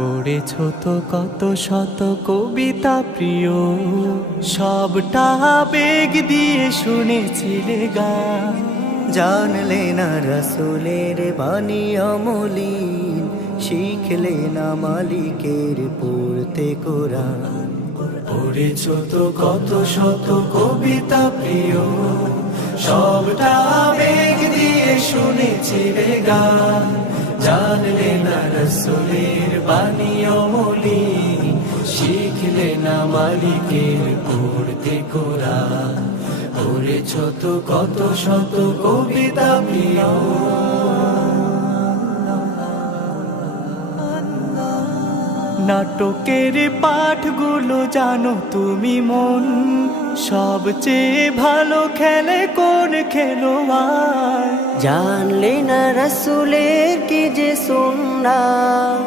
পড়েছ তো কত শত কবিতা প্রিয়, সবটা আবেগ দিয়ে শুনেছিলে গান। জানলে না রসুলের বাণী অমলিন, শিখলে না মালিকের পড়তে কোরআন। পড়েছ তো কত শত কবিতা প্রিয়, সবটা আবেগ দিয়ে শুনেছিলে গান। জানলে না রসুলের বাণী অমলিন, শিখলে না মালিকের পড়তে কোরআন। পড়েছ তো কত শত কবিতা প্রিয়। নাটকের পাঠগুলো জানো তুমি মন, সবচেয়ে ভালো খেলে কোন খেলোয়াড়। জানলে না রসুলের কি যে সুন্নাত,